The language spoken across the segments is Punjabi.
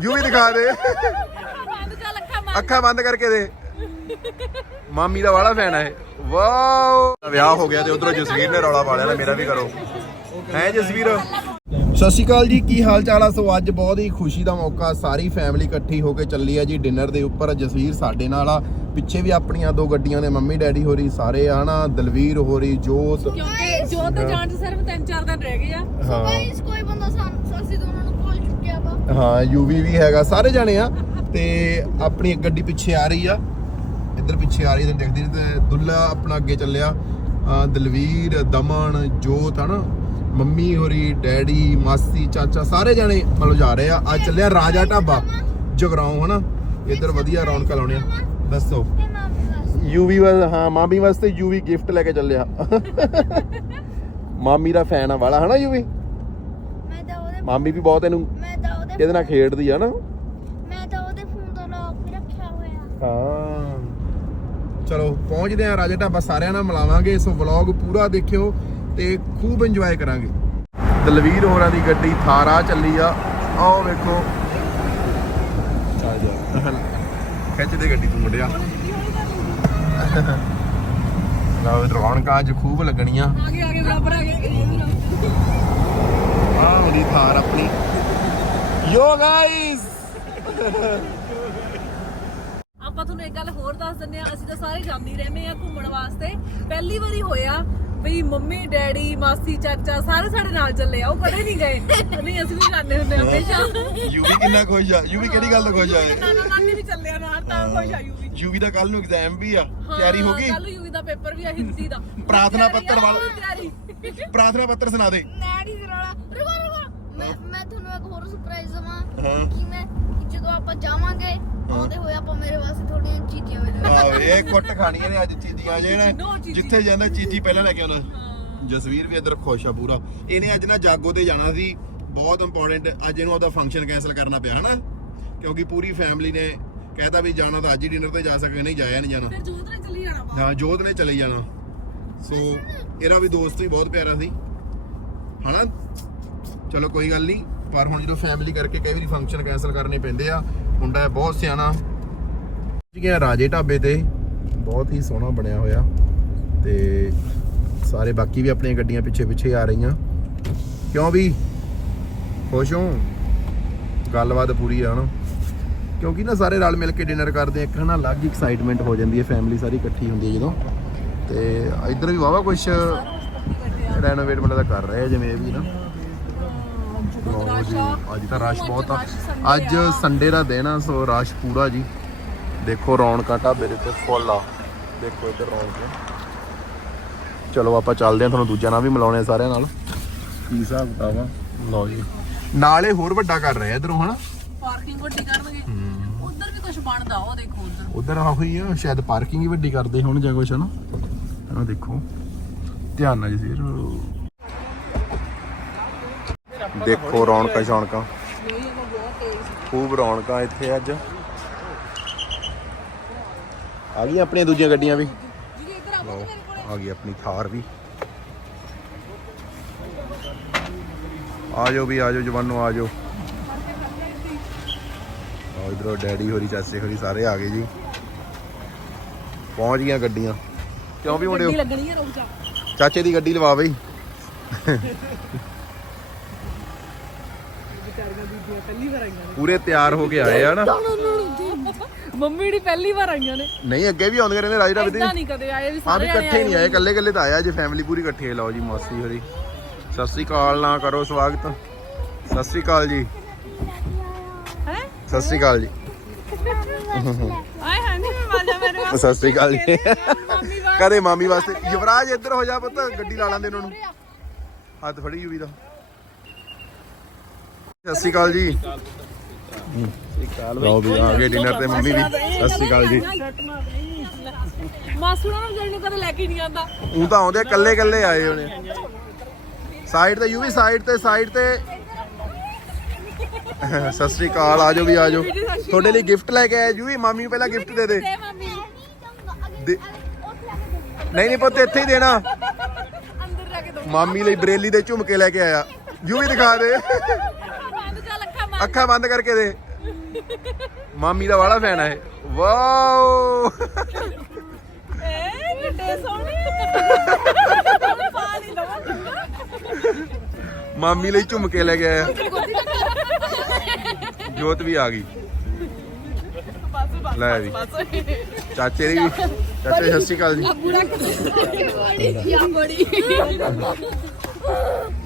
ਯੂ ਵੀ ਦਿਖਾ ਦੇ। ਬੰਦ ਚੱਲ ਅੱਖਾਂ ਬੰਦ ਅੱਖਾਂ ਬੰਦ ਕਰਕੇ ਦੇ। ਮਾਮੀ ਦਾ ਵਾਲਾ ਫੈਨ ਹੈ ਵਾਓ। ਵਿਆਹ ਹੋ ਗਿਆ ਤੇ ਉਧਰੋਂ ਜਸਵੀਰ ਨੇ ਰੌਲਾ ਪਾ ਲਿਆ ਨਾ ਮੇਰਾ ਵੀ ਕਰੋ। ਹੈ ਜਸਵੀਰ? ਸਤਿ ਸ਼੍ਰੀ ਅਕਾਲ ਜੀ ਕੀ ਹਾਲ ਚਾਲ ਆ? ਸੋ ਅੱਜ ਬਹੁਤ ਹੀ ਖੁਸ਼ੀ ਦਾ ਮੌਕਾ ਸਾਰੀ ਫੈਮਿਲੀ ਇਕੱਠੀ ਹੋ ਕੇ ਚੱਲੀ ਆ ਜੀ ਡਿਨਰ ਦੇ ਉੱਪਰ। ਜਸਵੀਰ ਸਾਡੇ ਨਾਲ ਆ। ਪਿੱਛੇ ਵੀ ਆਪਣੀਆਂ ਦੋ ਗੱਡੀਆਂ ਦੇ ਮੰਮੀ ਡੈਡੀ ਹੋਰੀ ਸਾਰੇ ਆ ਨਾ ਦਲਵੀਰ ਹੋਰੀ ਜੋਤ। ਕਿਉਂਕਿ ਜੋ ਤੇ ਜਾਣ ਚ ਸਿਰਫ 3-4 ਦਿਨ ਰਹਿ ਗਏ ਆ। ਹਾਂ। ਗਾਇਸ ਕੋਈ ਬੰਦਾ ਸਾਨੂੰ ਅਸੀਂ ਦੋਨਾਂ ਨੂੰ ਹਾਂ ਯੂਵੀ ਵੀ ਹੈਗਾ ਸਾਰੇ ਜਾਣੇ ਆ। ਤੇ ਆਪਣੀ ਇੱਕ ਗੱਡੀ ਪਿੱਛੇ ਆ ਰਹੀ ਆ। ਇੱਧਰ ਪਿੱਛੇ ਆ ਰਹੀ ਤੇ ਦੇਖਦੀ ਤੇ ਦੁੱਲਾ ਆਪਣਾ ਅੱਗੇ ਚੱਲਿਆ। ਦਲਵੀਰ ਦਮਨ ਜੋਤ ਹਨਾ? ਮੰਮੀ ਹੋਰੀ ਡੈਡੀ ਮਾਸੀ ਚਾਚਾ ਸਾਰੇ ਜਾਣੇ ਮਤਲਬ ਜਾ ਰਹੇ ਆ। ਅੱਜ ਚੱਲਿਆ ਰਾਜਾ ਢਾਬਾ ਜਗਰਾਉਂ ਹਨਾ? ਇੱਧਰ ਵਧੀਆ ਰੌਣਕਾਂ ਲਾਉਣੇ ਆ। ਦੱਸੋ। ਯੂਵੀ ਵਾਸ ਹਾਂ ਮਾਮੀ ਵਾਸਤੇ ਯੂਵੀ ਗਿਫਟ ਲੈ ਕੇ ਚੱਲਿਆ। ਮਾਮੀ ਦਾ ਫੈਨ ਆ ਵਾਲਾ ਹਨਾ ਯੂਵੀ ਮੈਂ ਤਾਂ ਉਹਦੇ ਮਾਮੀ ਵੀ ਬਹੁਤ ਇਹਨੂੰ ਮੈਂ ਉਹਦੇ ਇਹਦੇ ਨਾਲ ਖੇਡਦੀ ਆ ਨਾ। ਮੈਂ ਤਾਂ ਉਹਦੇ ਫੋਨ ਤੋਂ ਲੌਕ ਵੀ ਰੱਖਿਆ ਹੋਇਆ। ਹਾਂ। ਚਲੋ ਪਹੁੰਚਦੇ ਆ ਰਾਜਾ ਢਾਬਾ ਸਾਰਿਆਂ ਨਾਲ ਮਿਲਾਵਾਂਗੇ। ਸੋ ਵਲੌਗ ਪੂਰਾ ਦੇਖਿਓ ਤੇ ਖੂਬ ਇੰਜੋਏ ਕਰਾਂਗੇ। ਦਲਵੀਰ ਹੋਰਾਂ ਦੀ ਗੱਡੀ ਥਾਰਾ ਚੱਲੀ ਆ। ਆਓ ਵੇਖੋ। ਚੱਲ ਜਾ ਖਿੱਚ ਦੇ ਗੱਡੀ ਤੂੰ ਮੁੰਡਿਆ। ਲਓ ਰੌਣਕਾਂ ਅੱਜ ਖੂਬ ਲੱਗਣੀਆਂ। ਆ ਗਏ ਆ ਗਏ ਬਰਾਬਰ ਆ ਗਏ। ਆਹ ਉਹਦੀ ਥਾਰ ਆਪਣੀ। ਯੋ ਗਾਇਸ ਆਪਾਂ ਤੁਹਾਨੂੰ ਇੱਕ ਗੱਲ ਹੋਰ ਦੱਸ ਦਿੰਦੇ ਆ ਅਸੀਂ ਤਾਂ ਸਾਰੇ ਜਾਂਦੀ ਰਹਿੰਦੇ ਆ ਘੁੰਮਣ ਵਾਸਤੇ। ਪਹਿਲੀ ਵਾਰੀ ਹੋਇਆ ਬਈ ਮੰਮੀ ਡੈਡੀ ਮਾਸੀ ਚਾਚਾ ਸਾਰੇ ਸਾਡੇ ਨਾਲ ਚੱਲੇ ਆ ਉਹ ਕਦੇ ਨਹੀਂ ਗਏ। ਨਹੀਂ ਅਸੀਂ ਵੀ ਜਾਂਦੇ ਹੁੰਦੇ ਆ ਹਮੇਸ਼ਾ। ਯੂਵੀ ਕਿੰਨਾ ਖੁਸ਼ ਆ ਯੂਵੀ ਕਿਹੜੀ ਗੱਲ ਤੋਂ ਖੁਸ਼ ਆ? ਨਾਨਾ ਨਾਨੀ ਵੀ ਚੱਲੇ ਆ ਨਾਲ ਤਾਂ ਖੁਸ਼ ਆ ਯੂਵੀ ਯੂਵੀ ਦਾ ਕੱਲ ਨੂੰ ਐਗਜ਼ਾਮ ਵੀ ਆ ਤਿਆਰੀ ਹੋ ਗਈ? ਕੱਲ ਯੂਵੀ ਦਾ ਪੇਪਰ ਵੀ ਆ ਹਿੰਦੀ ਦਾ। ਪ੍ਰਾਰਥਨਾ ਪੱਤਰ ਵਾਲਾ। ਪ੍ਰਾਰਥਨਾ ਪੱਤਰ ਸੁਣਾ ਦੇ। ਨੈਡੀ ਦੇ ਰੌਲਾ ਰੁਕੋ ਰੁਕੋ ਮੈਂ ਮੈਂ ਤੁਹਾਨੂੰ ਇੱਕ ਹੋਰ ਸਰਪ੍ਰਾਈਜ਼ ਦਵਾਂ ਹਾਂ। ਕਿ ਮੈਂ ਕਿ ਜਦੋਂ ਆਪਾਂ ਜਾਵਾਂਗੇ ਆਉਂਦੇ ਹੋਏ ਆਪਾਂ ਮੇਰੇ ਵਾਸਤੇ ਥੋੜੀਆਂ ਚੀਜ਼ੀਆਂ ਵੀ ਲੈ ਆਹ ਇਹ ਕੁੱਟ ਖਾਣੀਆਂ ਨੇ ਅੱਜ ਚੀਜ਼ੀਆਂ ਜਿਹੜੇ ਚੀਜ਼ੀ। ਜਿੱਥੇ ਜਾਂਦਾ ਚੀਜ਼ੀ ਪਹਿਲਾਂ ਲੈ ਕੇ ਆਉਣਾ ਜਸਵੀਰ ਵੀ ਇੱਧਰ ਖੁਸ਼ ਆ ਪੂਰਾ। ਇਹਨੇ ਅੱਜ ਨਾ ਜਾਗੋ ਤੇ ਜਾਣਾ ਸੀ। ਬਹੁਤ ਇੰਪੋਰਟੈਂਟ ਅੱਜ ਇਹਨੂੰ ਆਪਦਾ ਫੰਕਸ਼ਨ ਕੈਨਸਲ ਕਰਨਾ ਪਿਆ ਹਨਾ? ਕਿਉਂਕਿ ਪੂਰੀ ਫੈਮਿਲੀ ਨੇ ਕਹਿਤਾ ਵੀ ਜਾਣਾ ਤਾਂ ਅੱਜ ਹੀ ਡਿਨਰ ਤੇ ਜਾ ਸਕੇ ਨਹੀਂ ਜਾਇਆ ਨਹੀਂ ਜਾਣਾ। ਫਿਰ ਜੋਤ ਨੇ ਚੱਲੀ ਜਾਣਾ ਵਾ। ਹਾਂ ਜੋਤ ਨੇ ਚਲੇ ਜਾਣਾ। ਸੋ ਇਹਦਾ ਵੀ ਦੋਸਤ ਵੀ ਬਹੁਤ ਪਿਆਰਾ ਸੀ। ਹਨਾ? ਚਲੋ ਕੋਈ ਗੱਲ ਨਹੀਂ। ਪਰ ਹੁਣ ਜਦੋਂ ਫੈਮਿਲੀ ਕਰਕੇ ਕਈ ਵਾਰੀ ਫੰਕਸ਼ਨ ਕੈਨਸਲ ਕਰਨੇ ਪੈਂਦੇ ਆ, ਮੁੰਡਾ ਹੈ ਬਹੁਤ ਸਿਆਣਾ। ਗਿਆ ਰਾਜੇ ਢਾਬੇ ਤੇ, ਬਹੁਤ ਹੀ ਸੋਹਣਾ ਬਣਿਆ ਹੋਇਆ ਤੇ ਸਾਰੇ ਬਾਕੀ ਵੀ ਆਪਣੀਆਂ ਗੱਡੀਆਂ ਪਿੱਛੇ ਪਿੱਛੇ ਆ ਰਹੀਆਂ। ਕਿਉਂ ਵੀ? ਖੁਸ਼ ਹੋ? ਗੱਲਬਾਤ ਪੂਰੀ ਆ ਹਨਾ ਕਿਉਂਕਿ ਨਾ ਸਾਰੇ ਰਲ ਮਿਲ ਕੇ ਡਿਨਰ ਕਰਦੇ ਆ, ਇੱਕ ਹਨਾ ਅਲੱਗ ਐਕਸਾਈਟਮੈਂਟ ਹੋ ਜਾਂਦੀ ਹੈ ਫੈਮਿਲੀ ਸਾਰੀ ਇਕੱਠੀ ਹੁੰਦੀ ਹੈ ਜਦੋਂ। ਤੇ ਇੱਧਰ ਵੀ ਵਾਵਾ ਕੁਝ ਰੈਨੋਵੇਟ ਮਤਲਬ ਕਰ ਰਹੇ ਆ, ਜਿਵੇਂ ਇਹ ਵੀ ਨਾ। ਲਓ ਜੀ, ਅੱਜ ਤਾਂ ਰਸ਼ ਬਹੁਤ ਆ। ਅੱਜ ਸੰਡੇ ਦਾ ਦਿਨ ਆ ਸੋ ਰਸ਼ ਪੂਰਾ ਜੀ। ਦੇਖੋ ਰੌਣਕਾਂ ਢਾਬੇ ਦੇ ਉੱਤੇ ਫੁੱਲ ਆ। ਦੇਖੋ ਇੱਧਰ ਰੌਣਕ ਚਲੋ ਆਪਾਂ ਚੱਲਦੇ ਆ ਤੁਹਾਨੂੰ ਦੂਜਿਆਂ ਨਾਲ ਵੀ ਮਿਲਾਉਣੇ ਆ ਸਾਰਿਆਂ ਨਾਲ। ਕੀ ਹਿਸਾਬ ਕਿਤਾਬ ਆ? ਲਓ ਜੀ। ਨਾਲੇ ਹੋਰ ਵੱਡਾ ਕਰ ਰਹੇ ਆ ਇਧਰੋਂ ਹਨਾ? ਪਾਰਕਿੰਗ ਵੱਡੀ ਕਰਨਗੇ। ਉਧਰ ਵੀ ਕੁਝ ਬਣਦਾ ਉਹ ਦੇਖੋ ਉਧਰ। ਉਧਰ ਆ ਹੋਈ ਆ ਸ਼ਾਇਦ ਪਾਰਕਿੰਗ ਹੀ ਵੱਡੀ ਕਰਦੇ ਹੁਣ ਜਾਂ ਕੁਛ ਹਨਾ? ਹਨਾ ਦੇਖੋ। ਧਿਆਨ ਨਾਲ ਜੀ ਦੇਖੋ ਰੌਣਕਾਂ ਸ਼ੌਣਕਾਂ। ਖੂਬ ਰੌਣਕਾਂ ਇੱਥੇ ਅੱਜ। ਆ ਗਈਆਂ ਆਪਣੀਆਂ ਦੂਜੀਆਂ ਗੱਡੀਆਂ ਵੀ। ਆ ਗਈ ਆਪਣੀ ਥਾਰ ਵੀ। ਆ ਜਾਓ ਵੀ ਆ ਜਾਓ ਜਵਾਨੋ ਆ ਜਾਓ। ਆ ਇਧਰੋਂ ਡੈਡੀ ਹੋਰੀ ਚਾਚੇ ਹੋਰੀ ਸਾਰੇ ਆ ਗਏ ਜੀ। ਪਹੁੰਚ ਗਈਆਂ ਗੱਡੀਆਂ। ਕਿਉਂ ਵੀ ਮੁੰਡਿਓ? ਚਾਚੇ ਦੀ ਗੱਡੀ ਲਵਾ ਬਈ। ਵਿਚਾਰੀਆਂ ਬੀਬੀਆਂ ਪਹਿਲੀ ਵਾਰ ਆਈਆਂ ਨੇ। ਪੂਰੇ ਤਿਆਰ ਹੋ ਕੇ ਆਏ ਆ ਨਾ। ਮੰਮੀ ਦੀ ਪਹਿਲੀ ਵਾਰ ਆਈਆਂ ਨੇ। ਨਹੀਂ ਅੱਗੇ ਵੀ ਆਉਂਦੇ ਰਹਿੰਦੇ ਰਾਜ ਰਾਵੀ ਇਦਾਂ ਨਹੀਂ ਕਦੇ ਆਏ ਵੀ ਸਾਰੇ ਜਾਣੇ ਇਕੱਠੇ ਨਹੀਂ ਆਏ ਇਕੱਲੇ ਇਕੱਲੇ ਤਾਂ ਆਇਆ ਜੇ ਫੈਮਿਲੀ ਪੂਰੀ ਇਕੱਠੀ ਲਓ ਜੀ ਮਾਸੀ ਹੋਰੀ। ਸਤਿ ਸ੍ਰੀ ਅਕਾਲ ਨਾ ਕਰੋ ਸਵਾਗਤ। ਸਤਿ ਸ੍ਰੀ ਅਕਾਲ ਜੀ। ਹੈ? ਸਤਿ ਸ੍ਰੀ ਅਕਾਲ ਜੀ। ਆਏ ਹਾਂ ਨਹੀਂ ਮੈਂ ਮਾਜਾ ਮੇਰੇ ਵਾਸਤੇ ਸਤਿ ਸ੍ਰੀ ਅਕਾਲ ਜੀ। ਕਦੇ ਮਾਮੀ ਵਾਸਤੇ। ਯੁਵਰਾਜ ਇੱਧਰ ਹੋ ਜਾ ਪੁੱਤ ਗੱਡੀ ਲਾ ਲਾਂਦੇ ਉਹਨਾਂ ਨੂੰ। ਹੱਥ ਫੜੀ ਯੂਵੀ ਦਾ। ਸਤਿ ਸ੍ਰੀ ਅਕਾਲ ਜੀ। ਲਓ ਵੀ ਆ ਗਏ ਡਿਨਰ ਤੇ ਮੰਮੀ ਵੀ। ਸਤਿ ਸ੍ਰੀ ਅਕਾਲ ਜੀ। ਮਾਸੂੜਾ ਨੂੰ ਜਣ ਨੂੰ ਕਦੇ ਲੈ ਕੇ ਨਹੀਂ ਆਂਦਾ ਉਹ ਤਾਂ ਆਉਂਦੇ ਇਕੱਲੇ ਇਕੱਲੇ ਆਏ ਹੋਣੇ। ਸਾਈਡ ਤੇ ਯੂਵੀ ਸਾਈਡ ਤੇ ਸਾਈਡ ਤੇ। ਸਤਿ ਸ੍ਰੀ ਅਕਾਲ ਆਜੋ ਵੀ ਆਜੋ ਤੁਹਾਡੇ ਲਈ ਗਿਫਟ ਲੈ ਕੇ ਆਇਆ ਯੂਵੀ ਮਾਮੀ ਨੂੰ ਪਹਿਲਾਂ ਗਿਫਟ ਦੇ ਦੇ। ਨਹੀਂ ਨਹੀਂ ਪੁੱਤ ਇੱਥੇ ਹੀ ਦੇਣਾ। ਅੰਦਰ ਜਾ ਕੇ ਦੋ। ਮਾਮੀ ਲਈ ਬਰੇਲੀ ਦੇ ਝੁਮਕੇ ਲੈ ਕੇ ਆਇਆ। ਯੂਵੀ ਦਿਖਾ ਦੇ। ਅੱਖਾਂ ਬੰਦ ਕਰਕੇ ਦੇ। ਮਾਮੀ ਦਾ ਵਾਲਾ ਫੈਨ ਹੈ ਵਾਓ। ਏ ਕਿੱਡੇ ਸੋਹਣੇ। ਪਾ ਨਹੀਂ ਲਵਾਂ ਮਾਮੀ ਲਈ ਝੁਮਕੇ ਲੈ ਕੇ ਆਇਆ। ਜੋਤ ਵੀ ਆ ਗਈ। ਲੈ ਵੀ। ਚਾਚੇ ਦੀ ਵੀ। ਚਾਚੇ ਸਤਿ ਸ਼੍ਰੀ ਅਕਾਲ ਜੀ। ਯਾ ਬੜੀ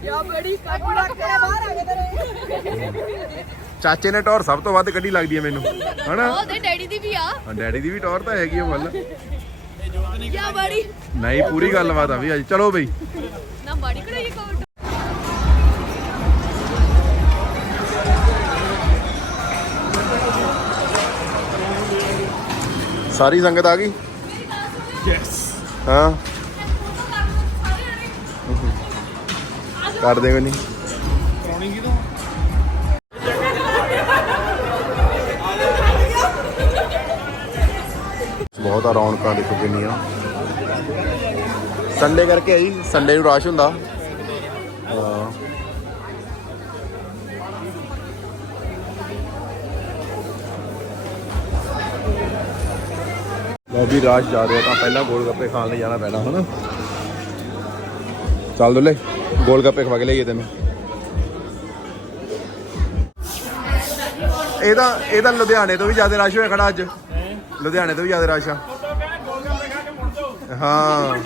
ਯਾ ਬੜੀ ਕਾਕੂ ਰੱਖ ਕੇ ਬਾਹਰ ਆ ਗਏ ਤੇਰੇ ਚਾਚੇ ਨੇ ਟੌਰ ਸਭ ਤੋਂ ਵੱਧ ਕੱਢੀ ਲੱਗਦੀ ਹੈ ਮੈਨੂੰ ਹਨਾ? ਉਹਦੇ ਡੈਡੀ ਦੀ ਵੀ ਆ। ਹਾਂ, ਡੈਡੀ ਦੀ ਵੀ ਟੌਰ ਤਾਂ ਹੈਗੀ ਉਹ ਵੱਲ ਯਾ ਬੜੀ? ਨਹੀਂ ਪੂਰੀ ਗੱਲਬਾਤ ਆ ਵੀ ਅੱਜ। ਚਲੋ ਬਈ। ਨਾ ਬੜੀ ਕਢਾਈ ਕੋਟ ਸਾਰੀ ਸੰਗਤ ਆ ਗਈ? ਯੈਸ ਹਾਂ। ਕਰ ਦੇਗਾ ਨਹੀਂ ਬਹੁਤ ਆ ਰੌਣਕਾਂ ਦੇਖੋ ਕਿੰਨੀਆਂ। ਸੰਡੇ ਕਰਕੇ ਹੈ ਜੀ ਸੰਡੇ ਨੂੰ ਰਸ਼ ਹੁੰਦਾ। ਵੀ ਰਾਜ ਜਾ ਰਿਹਾ ਤਾਂ ਪਹਿਲਾਂ ਗੋਲ ਗੱਪੇ ਖਾਣ ਲਈ ਜਾਣਾ ਪੈਣਾ ਹਨਾ? ਚੱਲ ਦੁੱਲੇ ਗੋਲ ਗੱਪੇ ਖਵਾ ਕੇ ਲਈਏ ਤੈਨੂੰ। ਇਹਦਾ ਇਹਦਾ ਲੁਧਿਆਣੇ ਤੋਂ ਵੀ ਜ਼ਿਆਦਾ ਰਸ਼ ਹੋਇਆ ਖੜਾ ਅੱਜ। ਲੁਧਿਆਣੇ ਤੋਂ ਵੀ ਜ਼ਿਆਦਾ ਰਸ਼ ਆ। ਹਾਂ।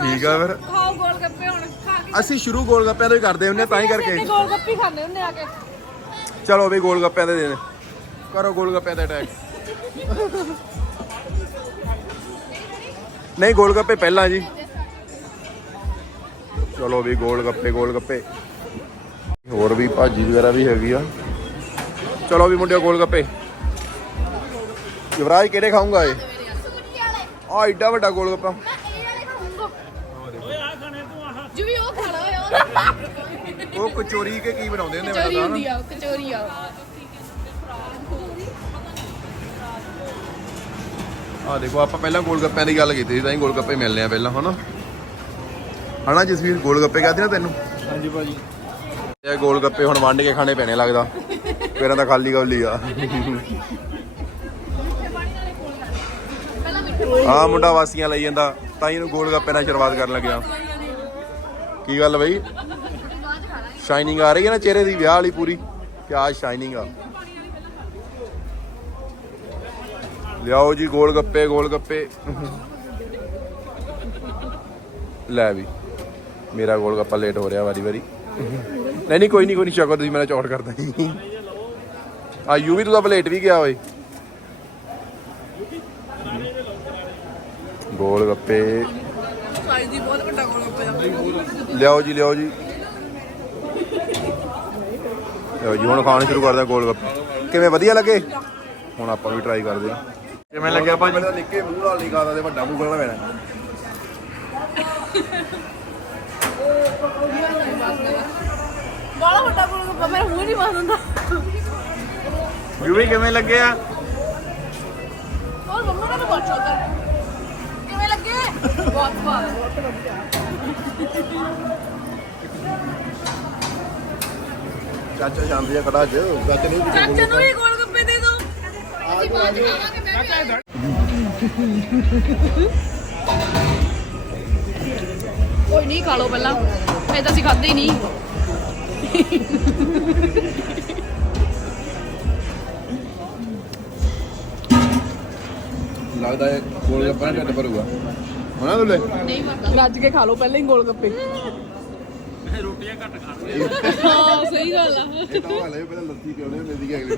ਠੀਕ ਆ ਫਿਰ। ਖਾਓ ਗੋਲ ਗੱਪੇ ਹੁਣ ਖਾ ਕੇ ਅਸੀਂ ਸ਼ੁਰੂ ਗੋਲ ਗੱਪਿਆਂ ਤੋਂ ਹੀ ਕਰਦੇ ਆ ਤਾਂ ਹੀ ਕਰਕੇ। ਗੋਲ ਗੱਪੇ ਖਾਂਦੇ ਹੁੰਦੇ ਆ ਕੇ। ਚਲੋ ਵੀ ਗੋਲ ਗੱਪਿਆਂ ਦੇ ਦੇ ਦੇ। ਕਰੋ ਗੋਲ ਗੱਪਿਆਂ ਦਾ ਅਟੈਕ ਨਹੀਂ ਗੋਲ ਗੱਪੇ ਪਹਿਲਾਂ ਜੀ। ਚਲੋ ਵੀ ਗੋਲ ਗੱਪੇ ਗੋਲ ਗੱਪੇ। ਹੋਰ ਵੀ ਭਾਜੀ ਵਗੈਰਾ ਵੀ ਹੈਗੀ ਆ। ਚਲੋ ਵੀ ਮੁੰਡਿਓ ਗੋਲ ਗੱਪੇ। ਯੁਵਰਾਜ ਕਿਹੜੇ ਖਾਊਂਗਾ ਇਹ? ਆ ਏਡਾ ਵੱਡਾ ਗੋਲ ਗੱਪਾ। ਜੋ ਵੀ ਉਹ। ਕਚੋਰੀ ਕੇ ਕੀ ਬਣਾਉਂਦੇ ਹੁੰਦੇ ਕਚੋਰੀ ਮੈਨੂੰ ਹੁੰਦੀ ਤਾਂ ਆ ਕਚੋਰੀ ਆ। ਆ ਦੇਖੋ ਆਪਾਂ ਪਹਿਲਾਂ ਗੋਲ ਗੱਪਿਆਂ ਦੀ ਗੱਲ ਕੀਤੀ ਸੀ ਤਾਂ ਹੀ ਗੋਲ ਗੱਪੇ ਮਿਲਨੇ ਆ ਪਹਿਲਾਂ ਹਨਾ? ਹਨਾ ਜਸਵੀਰ ਗੋਲ ਗੱਪੇ ਕਹਦੇ ਨਾ ਤੈਨੂੰ? ਹਾਂਜੀ ਭਾਜੀ। ਇਹ ਗੋਲ ਗੱਪੇ ਹੁਣ ਵੰਡ ਕੇ ਖਾਣੇ ਪੈਣੇ ਲੱਗਦਾ। ਫੇਰਾਂ ਤਾਂ ਖਾਲੀ ਗੌਲੀ ਆ। ਆ ਮੁੰਡਾ ਵਾਸੀਆਂ ਲਈ ਜਾਂਦਾ ਤਾਂ ਇਹਨੂੰ ਗੋਲ ਗੱਪੇ ਨਾਲ ਸ਼ੁਰੂਆਤ ਕਰਨ ਲੱਗਿਆ। ਕੀ ਗੱਲ ਬਈ? ਸ਼ਾਈਨਿੰਗ ਆ ਰਹੀ ਹੈ ਨਾ ਚਿਹਰੇ ਦੀ ਵਿਆਹ ਵਾਲੀ ਪੂਰੀ? ਕਿਆ ਸ਼ਾਈਨਿੰਗ ਆ। ਲਿਆਓ ਜੀ, ਗੋਲ ਗੱਪੇ ਗੋਲ ਗੱਪੇ। ਲੈ ਵੀ, ਮੇਰਾ ਗੋਲ ਗੱਪਾ ਲੇਟ ਹੋ ਰਿਹਾ ਵਾਰੀ ਵਾਰੀ। ਨਹੀਂ ਨਹੀਂ, ਕੋਈ ਨਹੀਂ ਕੋਈ ਨਹੀਂ ਸ਼ਕਰ ਤੁਸੀਂ ਮੇਰਾ ਚੌੜ ਕਰਦਾ ਆ ਯੂ ਵੀ ਤੂੰ ਤਾਂ ਪਲੇਟ ਵੀ ਗਿਆ ਓਏ। ਗੋਲ ਗੱਪੇ। ਸਾਈਜ਼ ਦੀ ਬਹੁਤ ਵੱਡਾ ਗੋਲ ਗੱਪੇ ਲਿਆਓ ਜੀ ਲਿਆਓ ਜੀ। ਲਿਆਓ ਜੀ, ਹੁਣ ਖਾਣ ਸ਼ੁਰੂ ਕਰਦੇ ਗੋਲ ਗੱਪੇ। ਕਿਵੇਂ, ਵਧੀਆ ਲੱਗੇ? ਹੁਣ ਆਪਾਂ ਵੀ ਟਰਾਈ ਕਰਦੇ ਹਾਂ ਕਿਵੇਂ ਲੱਗਿਆ ਭਾਜੀ? ਨਿੱਕੇ ਮੂੰਹ ਨਾਲ ਨਹੀਂ ਖਾਦਾ ਤੇ ਵੱਡਾ ਮੂੰਹ ਕਰਨਾ ਪੈਣਾ। ਬਾਲਾ ਵੱਡਾ ਗੋਲ ਗੱਪਾ ਮੇਰਾ ਮੂੰਹ ਨਹੀਂ ਬੰਦ ਹੁੰਦਾ ਯੂ ਵੀ ਕਿਵੇਂ ਲੱਗਿਆ? ਹੋਰ ਮੰਮਾ ਨੇ ਬਹੁਤ ਚੋਦਾ ਕਿਵੇਂ ਲੱਗੇ? ਬਹੁਤ ਸਵਾਦ। ਚਾਚਾ ਸ਼ਾਂਤੀ ਜਿਹਾ ਖੜਾ ਅੱਜ। ਚਾਚਾ ਨੇ ਚਾਚਾ ਨੂੰ ਵੀ ਗੋਲ ਗੱਪੇ ਦੇ ਦਿਓ ਅਸੀਂ ਬਾਅਦ ਚ ਖਾਵਾਂਗੇ। ਕੋਈ ਨਹੀਂ ਖਾ ਲਓ ਪਹਿਲਾਂ। ਇਹ ਤਾਂ ਅਸੀਂ ਖਾਦੇ ਹੀ ਨਹੀਂ। ਲੱਗਦਾ ਹੈ ਗੋਲ ਗੱਪਾ ਢਿੱਡ ਭਰੂਗਾ। ਹੋਣਾ ਦੁੱਲੇ? ਨਹੀਂ ਮਰਦਾ ਰੱਜ ਕੇ ਖਾ ਲਓ ਪਹਿਲਾਂ ਹੀ ਗੋਲ ਗੱਪੇ ਹਾਂ ਸਹੀ ਗੱਲ ਆ। ਇਹ ਤਾਂ ਹਾਲੇ ਪਹਿਲਾਂ ਲੱਸੀ ਪਿਉਣੇ ਹੁੰਦੇ ਸੀਗੇ ਅਗਲੇ।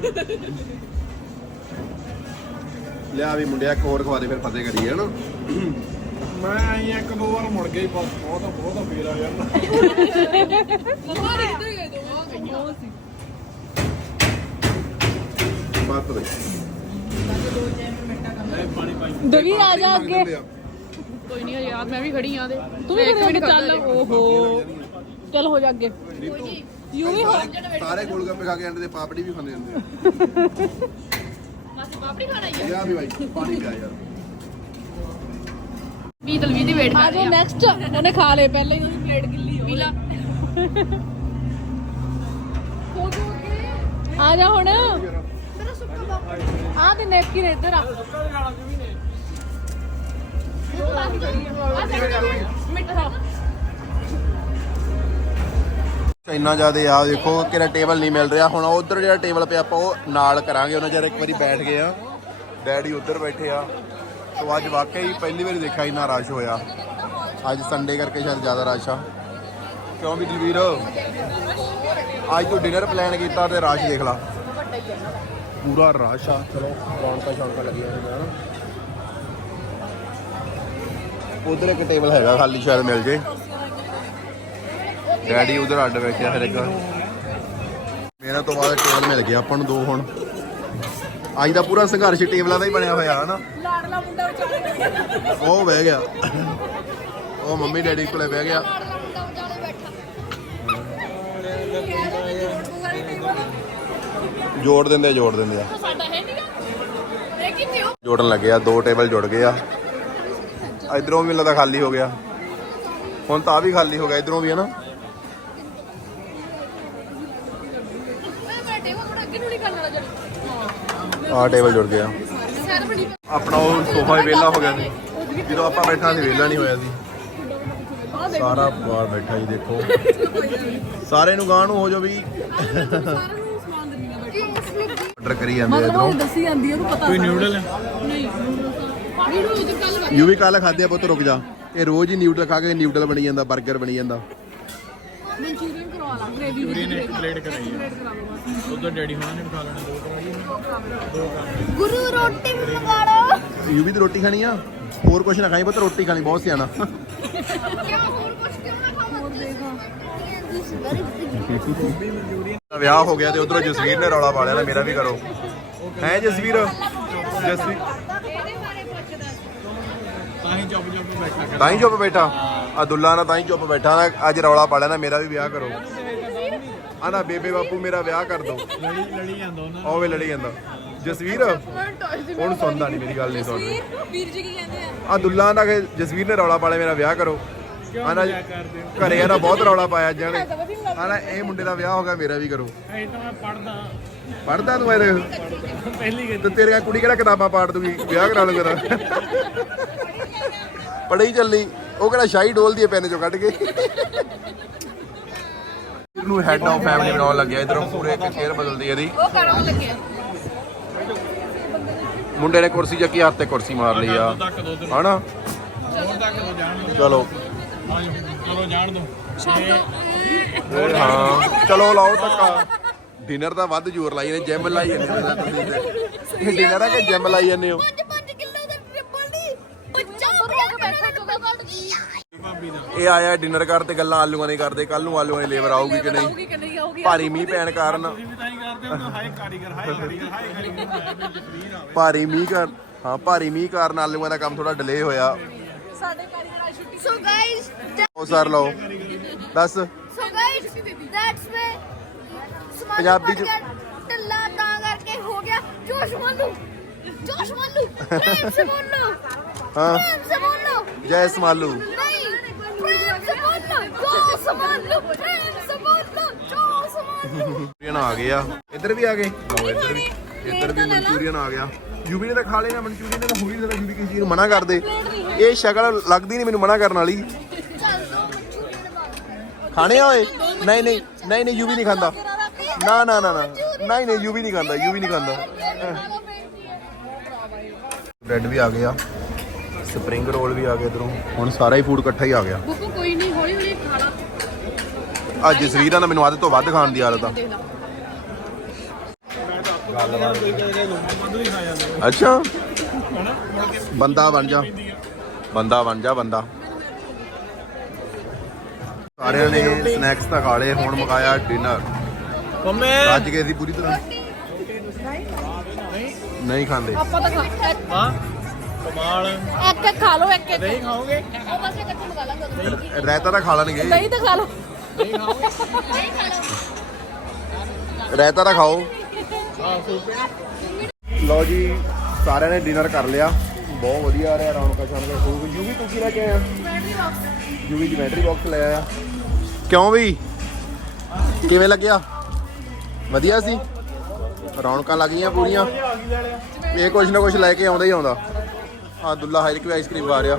ਲਿਆ ਵੀ ਮੁੰਡਿਆ ਇੱਕ ਹੋਰ ਖਵਾ ਦੇ ਫਿਰ ਫਤਿਹ ਕਰੀਏ ਹਨਾ? ਮੈਂ ਆਈ ਇੱਕ ਦੋ ਵਾਰ ਮੁੜ ਗਈ ਬਸ ਬਹੁਤ ਬਹੁਤ ਫੇਰ ਆ ਜਾਂਦਾ ਮੰਮਾ ਦੇ ਇੱਧਰ ਗਏ ਦੋ ਬਾਤ ਦੇ ਦਵੀ ਆ ਜਾ। ਅੱਗੇ ਕੋਈ ਨਹੀਂ ਯਾਰ ਮੈਂ ਵੀ ਖੜੀ ਆ ਦੇ ਤੂੰ ਵੀ ਖੜੇ ਚੱਲ ਓਹੋ। ਚੱਲ ਹੋ ਜਾ ਅੱਗੇ। ਯੂ ਵੀ ਹੋ ਸਾਰੇ ਗੋਲ ਗੱਪੇ ਖਾ ਕੇ ਆਂਦੇ ਤੇ ਪਾਪੜੀ ਵੀ ਖਾਂਦੇ ਹੁੰਦੇ ਆ। ਬਸ ਪਾਪੜੀ ਖਾਣਾ ਹੀ ਆ। ਯਾਰ ਵੀ ਭਾਈ ਪਾਣੀ ਖਾ ਯਾਰ। ਵੀ ਤਲਵੀ ਦੀ ਵੇਟ ਕਰ ਰਹੀ ਆ। ਨੈਕਸਟ ਉਹਨੇ ਖਾ ਲਏ ਪਹਿਲਾਂ ਹੀ ਉਹਦੀ ਪਲੇਟ ਗਿੱਲੀ ਹੋ ਗਈ। ਪੀਲਾ। ਆ ਜਾ ਹੁਣ। ਤੇਰਾ ਸੁੱਕਾ ਬਾਪੂ। ਆ ਤੇ ਨੈਪਕਿਨ ਇੱਧਰ ਆ। ਸੁੱਕਾ ਦੇ ਨਾਲ ਜਮੀਨੇ ਇਹ ਤਾਂ ਲੱਗ ਗਈ ਆ ਮਿੱਠਾ। ਇੰਨਾ ਜ਼ਿਆਦਾ ਆ, ਦੇਖੋ ਕਿਹੜਾ ਟੇਬਲ ਨਹੀਂ ਮਿਲ ਰਿਹਾ। ਹੁਣ ਉਧਰ ਜਿਹੜਾ ਟੇਬਲ ਪਿਆ, ਆਪਾਂ ਉਹ ਨਾਲ ਕਰਾਂਗੇ। ਉਹਨਾਂ ਜਰ ਇੱਕ ਵਾਰੀ ਬੈਠ ਗਏ ਆ, ਡੈਡੀ ਉੱਧਰ ਬੈਠੇ ਆ। ਤੋਂ ਅੱਜ ਵਾਕਈ ਪਹਿਲੀ ਵਾਰੀ ਦੇਖਿਆ ਇੰਨਾ ਰਸ਼ ਹੋਇਆ। ਅੱਜ ਸੰਡੇ ਕਰਕੇ ਸ਼ਾਇਦ ਜ਼ਿਆਦਾ ਰਸ਼ ਆ। ਕਿਉਂ ਵੀ ਦਲਵੀਰ ਅੱਜ ਤੂੰ ਡਿਨਰ ਪਲਾਨ ਕੀਤਾ ਤੇ ਰਸ਼ ਦੇਖ ਲਾ। ਪੂਰਾ ਰਸ਼ ਆ, ਚਲੋ, ਰੌਣਕਾਂ ਸ਼ੌਣਕਾਂ ਲੱਗੀਆਂ ਹੋਈਆਂ ਹਨ। ਉਧਰ ਇੱਕ ਟੇਬਲ ਹੈਗਾ ਖਾਲੀ, ਸ਼ਾਇਦ ਮਿਲ ਜੇ। ਡੈਡੀ ਉਧਰ ਅੱਡ ਬੈਠਿਆ ਫਿਰ ਇੱਕ। ਮੇਰਾ ਤੋਂ ਬਾਅਦ ਟੇਬਲ ਮਿਲ ਗਿਆ ਆਪਾਂ ਨੂੰ ਦੋ ਹੁਣ। ਅੱਜ ਦਾ ਪੂਰਾ ਸੰਘਰਸ਼ ਟੇਬਲਾਂ ਦਾ ਹੀ ਬਣਿਆ ਹੋਇਆ ਹਨਾ? ਲਾੜਲਾ ਮੁੰਡਾ ਵਿਚਾਰੇ ਉਹ ਬਹਿ ਗਿਆ। ਉਹ ਮੰਮੀ ਡੈਡੀ ਕੋਲੇ ਬਹਿ ਗਿਆ। ਜੋੜ ਦਿੰਦੇ ਆ, ਜੋੜ ਦਿੰਦੇ ਆ। ਸਾਡਾ ਹੈ ਨਹੀਂਗਾ ਜੋੜਨ ਲੱਗੇ ਆ ਦੋ ਟੇਬਲ ਜੁੜ ਗਏ ਆ। ਇਧਰੋਂ ਵੀ ਲੱਗਦਾ ਖਾਲੀ ਹੋ ਗਿਆ। ਹੁਣ ਤਾਂ ਆ ਵੀ ਖਾਲੀ ਹੋ ਗਿਆ ਇਧਰੋਂ ਵੀ ਹੈ ਨਾ ਮੈਂ ਬੈਠੇ ਹੋ ਥੋੜਾ ਅੱਗੇ ਨੂੰ ਨਹੀਂ ਕਰਨਾ ਆਹ ਟੇਬਲ ਜੁੜ ਗਿਆ। ਆਪਣਾ ਉਹ ਸੋਫਾ ਹੀ ਵਿਹਲਾ ਹੋ ਗਿਆ ਸੀ। ਜਦੋਂ ਆਪਾਂ ਬੈਠਾ ਸੀ ਵਿਹਲਾ ਨਹੀਂ ਹੋਇਆ ਸੀ। ਸਾਰਾ ਬਾਹਰ ਬੈਠਾ ਜੀ ਦੇਖੋ। ਸਾਰੇ ਨੂੰ ਗਾਂ ਨੂੰ ਹੋ ਜੋ ਵੀ। ਸਾਰਿਆਂ ਨੂੰ ਸਮਾਨ ਦਿੰਦੀ ਆ ਬੈਠੀ ਆਰਡਰ ਕਰੀ ਜਾਂਦੇ ਆ ਮਤਲਬ ਇਧਰੋਂ। ਦੱਸੀ ਜਾਂਦੀ ਆ ਉਹਨੂੰ ਪਤਾ ਕੋਈ। ਨਿਊਡਲ ਨਹੀਂ ਯੂ ਵੀ ਕੱਲ ਖਾਦੇ ਆ ਪੁੱਤ ਰੁਕ ਜਾ। ਇਹ ਰੋਜ਼ ਹੀ ਨਿਊਡਲ ਖਾ ਕੇ ਨਿਊਡਲ ਬਣੀ ਜਾਂਦਾ 버ਗਰ ਬਣੀ ਜਾਂਦਾ। ਮਨਚੂਰੀਅਨ ਕਰਵਾ ਲਾ ਗ੍ਰੇਵੀ ਇੱਕ ਪਲੇਟ ਕਰਾਈ ਆ। ਉਧਰ ਡੈਡੀ ਹੋਣਾ ਨੇ ਵੀ ਖਾ ਲੈਣਾ ਦੋ ਗੁਰੂ ਰੋਟੀ ਮੰਗਾ ਲਓ। ਯੂ ਵੀ ਦੀ ਰੋਟੀ ਖਾਣੀ ਆ? ਹੋਰ ਕੁਛ ਨਾ ਖਾਈ ਪੁੱਤ ਰੋਟੀ ਖਾਣੀ ਬਹੁਤ ਸਿਆਣਾ। ਕੁਝ ਵਿਆਹ ਹੋ ਗਿਆ ਤੇ ਉਧਰੋਂ ਜਸਵੀਰ ਨੇ ਰੌਲਾ ਪਾ ਲਿਆ ਨਾ ਮੇਰਾ ਵੀ ਕਰੋ। ਹੈ ਜਸਵੀਰ? ਜਸਵੀਰ ਤਾਂ ਹੀ ਚੁੱਪ ਚੁੱਪ ਬੈਠਾ। ਕਰ ਤਾਂ ਹੀ ਚੁੱਪ ਬੈਠਾ। ਆ ਦੁੱਲਾ ਨਾ ਤਾਂ ਹੀ ਚੁੱਪ ਬੈਠਾ। ਨਾ ਅੱਜ ਰੌਲਾ ਪਾ ਲਿਆ ਨਾ ਮੇਰਾ ਵੀ ਵਿਆਹ ਕਰੋ। ਆ ਨਾ ਬੇਬੇ ਬਾਪੂ ਮੇਰਾ ਵਿਆਹ ਕਰ ਦੋ। ਲੜੀ ਲੜੀ ਜਾਂਦਾ ਉਹਨਾਂ ਉਹ ਵੇ ਲੜੀ ਜਾਂਦਾ। ਜਸਵੀਰ ਹੁਣ ਸੁਣਦਾ ਨਹੀਂ ਮੇਰੀ ਗੱਲ ਨਹੀਂ ਸੁਣਦਾ। ਵੀਰ ਜੀ ਕੀ ਕਹਿੰਦੇ ਆ? ਆ ਦੁੱਲਾ ਨਾ ਕਿ ਜਸਵੀਰ ਨੇ ਰੌਲਾ ਪਾ ਲਿਆ ਮੇਰਾ ਵਿਆਹ ਕਰੋ। ਆ ਨਾ ਕਰਦੇ ਹੋ? ਘਰੇ ਆ ਨਾ ਬਹੁਤ ਰੌਲਾ ਪਾਇਆ ਅੱਜ ਨੇ ਆ ਨਾ ਇਹ ਮੁੰਡੇ ਦਾ ਵਿਆਹ ਹੋ ਗਿਆ ਮੇਰਾ ਵੀ ਕਰੋ। ਐ ਤਾਂ ਮੈਂ ਪੜਦਾ ਪੜਦਾ ਤੂੰ ਇਹਦੇ ਪਹਿਲੀ ਗੱਲ ਤੇ ਤੇਰੇ ਕੁੜੀ ਕਿਹੜਾ ਕਿਤਾਬਾਂ ਪਾੜ ਦੂਗੀ? ਵਿਆਹ ਕਰਾ ਲੂ ਤੇਰਾ ਪੜ੍ਹੀ ਚੱਲੀ। ਉਹ ਕਿਹੜਾ ਸ਼ਾਹੀ ਡੋਲਦੀ ਹੈ ਪੈਨ ਚੋਂ ਕੱਢ ਕੇ। ਇਹਨੂੰ ਹੈਡ ਆਫ ਫੈਮਿਲੀ ਬਣਾਉਣ ਲੱਗਿਆ ਇਧਰੋਂ ਪੂਰੇ ਇੱਕ ਚੇਅਰ ਬਦਲਦੀ ਇਹਦੀ। ਉਹ ਕਰਨ ਲੱਗੇ ਮੁੰਡੇ ਨੇ ਕੁਰਸੀ ਚੱਕੀ ਹੱਥ ਤੇ ਕੁਰਸੀ ਮਾਰ ਲਈ ਆ। ਹਨਾ? ਚਲੋ। ਚਲੋ ਜਾਣ ਦੋ। ਹਾਂ। ਚਲੋ ਲਾਓ ਧੱਕਾ। ਡਿਨਰ ਦਾ ਵੱਧ ਜ਼ੋਰ ਲਾਈ ਨੇ ਜਿਮ ਲਾਈ ਜਾਂਦੇ। ਨੇ ਤੁਸੀਂ ਤੇ। ਇਹ ਡਿਨਰ ਆ ਕਿ ਜਿਮ ਲਾਈ ਜਾਂਦੇ ਹੋ? ਇਹ ਆਇਆ ਡਿਨਰ ਕਰ ਤੇ ਗੱਲਾਂ ਆਲੂਆਂ ਦੀ ਕਰਦੇ ਕੱਲ ਨੂੰ ਆਲੂਆਂ ਦੀ ਲੇਬਰ ਆਊਗੀ ਕਿ ਨਹੀਂ? ਕਿ ਭਾਰੀ ਮੀਂਹ ਪੈਣ ਕਾਰਨ। ਤੁਸੀਂ ਵੀ ਤਾਂ ਹੀ ਕਰਦੇ ਹੋ ਹਾਏ ਕਾਰੀਗਰ ਹਾਏ ਕਾਰੀਗਰ ਹਾਏ ਕਾਰੀਗਰ। ਹੋਇਆ ਵੀ ਜਸਵੀਰ ਆਵੇ ਭਾਰੀ ਮੀਂਹ ਕਾਰਨ ਹਾਂ ਭਾਰੀ ਮੀਂਹ ਕਾਰਨ ਆਲੂਆਂ ਦਾ ਕੰਮ ਥੋੜਾ ਡਿਲੇ ਹੋਇਆ। ਸਾਡੇ ਕਾਰੀਗਰ ਅੱਜ ਛੁੱਟੀ ਸੋ। ਗਾਇਸ ਉਹ ਸਰ ਲਓ। ਦੱਸ। So guys that's way Punjabi ਚ- ਟੱਲਾ ਤਾਂ ਕਰਕੇ ਹੋ ਗਿਆ। ਜੋਸ਼ ਮੰਨੂ ਜੋਸ਼ ਮੰਨੂ ਪ੍ਰੇਮ ਸੇ ਬੋਲੋ ਹਾਂ। ਪ੍ਰੇਮ ਸੇ ਬੋਲੋ ਜੈ ਸਮਾਲੂ। ਬੋਲੋ ਜੋਸ਼ ਮੰਨੂ ਪ੍ਰੇਮ ਸੇ ਮਨਚੂਰੀਅਨ ਆ ਗਏ ਆ। ਇੱਧਰ ਵੀ ਆ ਗਏ? ਲਓ, ਇੱਧਰ ਵੀ ਇੱਧਰ ਵੀ ਮਨਚੂਰੀਅਨ ਆ ਗਿਆ। ਯੂਵੀ ਨੇ ਤਾਂ ਖਾ ਲੈਣਾ ਮਨਚੂਰੀਅਨ ਤਾਂ ਹੋ ਹੀ ਯੂਵੀ ਕਿਸੇ ਚੀਜ਼ ਨੂੰ ਮਨਾ ਕਰਦੇ ਇਹ ਸ਼ਕਲ ਲੱਗਦੀ ਨਹੀਂ ਮੈਨੂੰ ਮਨਾ ਕਰਨ ਵਾਲੀ। ਖਾਣੇ ਆ ਓਏ? ਨਹੀਂ ਨਹੀਂ ਨਹੀਂ ਨਹੀਂ ਯੂਵੀ ਨਹੀਂ ਖਾਂਦਾ। ਨਾ ਨਾ ਨਾ ਨਾ। ਨਹੀਂ ਨਹੀਂ ਯੂਵੀ ਨਹੀਂ ਖਾਂਦਾ ਯੂਵੀ ਨਹੀਂ ਖਾਂਦਾ। ਬ੍ਰੈਡ ਵੀ ਆ ਗਿਆ ਸਪਰਿੰਗ ਰੋਲ ਵੀ ਆ ਗਿਆ ਇਧਰੋਂ। ਹੁਣ ਸਾਰਾ ਹੀ ਫੂਡ ਇਕੱਠਾ ਹੀ ਆ ਗਿਆ ਬੁੱਕੂ ਕੋਈ ਨਹੀਂ ਹੌਲੀ ਹੌਲੀ ਖਾ ਅੱਜ ਜਸਵੀਰਾਂ ਦਾ ਮੈਨੂੰ ਆਦਤ ਤੋਂ ਵੱਧ ਖਾਣ ਦੀ ਆਦਤ ਆ। ਅੱਛਾ। ਬੰਦਾ ਬਣ ਜਾ। ਬੰਦਾ ਬਣ ਜਾ ਬੰਦਾ। ਸਾਰਿਆਂ ਨੇ ਸਨੈਕਸ ਤਾਂ ਖਾ ਲਏ ਹੁਣ ਮਗਾਇਆ ਡਿਨਰ ਮੰਮੇ ਰੱਜ ਗਏ ਸੀ ਪੂਰੀ ਤਰ੍ਹਾਂ। ਨਹੀਂ ਖਾਂਦੇ। ਆਪਾਂ ਤਾਂ ਖਾ ਹਾਂ। ਕਮਾਲ। ਇੱਕ ਖਾ ਲਓ ਇੱਕ ਇੱਕ। ਨਹੀਂ ਖਾਓਗੇ? ਉਹ ਬਸ ਇੱਕ ਮਗਾ ਲਾਂਗਾ। ਰਾਇਤਾ ਤਾਂ ਖਾ ਲੈਣਗੇ। ਦਹੀਂ ਤਾਂ ਖਾ ਲਓ। ਨਹੀਂ ਖਾਓਗੇ ਨਹੀਂ ਖਾਣਾ ਰਾਇਤਾ ਤਾਂ ਖਾਓ। ਆਹ ਸੂਪੇ ਲਓ ਜੀ ਸਾਰਿਆਂ ਨੇ ਡਿਨਰ ਕਰ ਲਿਆ। ਬਹੁਤ ਵਧੀਆ ਰਿਹਾ ਰੌਣਕਾਂ ਸ਼ਾਨਦਾਰ ਖੂਬ ਯੂ ਵੀ ਤੂੰ ਕੀ ਲੈ ਕੇ ਆਇਆ? ਯੂ ਵੀ ਜਮੈਟਰੀ ਬਾਕਸ ਲੈ ਆਇਆ। ਕਿਉਂ ਵੀ? ਕਿਵੇਂ ਲੱਗਿਆ? ਵਧੀਆ ਸੀ। ਰੌਣਕਾਂ ਲੱਗੀਆਂ ਪੂਰੀਆਂ। ਇਹ ਕੁਛ ਨਾ ਕੁਛ ਲੈ ਕੇ ਆਉਂਦਾ ਹੀ ਆਉਂਦਾ। ਆ ਦੁੱਲਾ ਹਾਈਰਕ ਵੀ ਆਈਸਕ੍ਰੀਮ ਆ ਰਿਹਾ।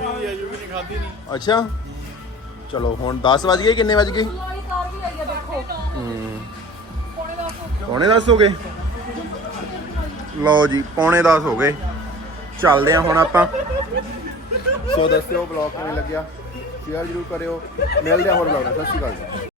ਅੱਛਾ। ਚਲੋ ਹੁਣ 10 ਵਜ ਗਏ ਕਿੰਨੇ ਵਜ ਗਏ? ਵਾਲੀ ਕਾਰ ਵੀ ਦੇਖੋ ਹੂੰ ਪੌਣੇ ਦਾ 10 ਹੋ ਗਏ। ਲਓ ਜੀ, ਪੌਣੇ 10 ਹੋ ਗਏ। ਚੱਲਦੇ ਆ ਹੁਣ ਆਪਾਂ। ਸੋ ਦੱਸਿਓ ਬਲੌਗ ਕਿਵੇਂ ਲੱਗਿਆ? ਸ਼ੇਅਰ ਜਰੂਰ ਕਰਿਓ। ਮਿਲਦੇ ਆ ਹੋਰ ਬਲੌਗ ਨਾਲ। ਸਤਿ ਸ਼੍ਰੀ ਅਕਾਲ ਜੀ।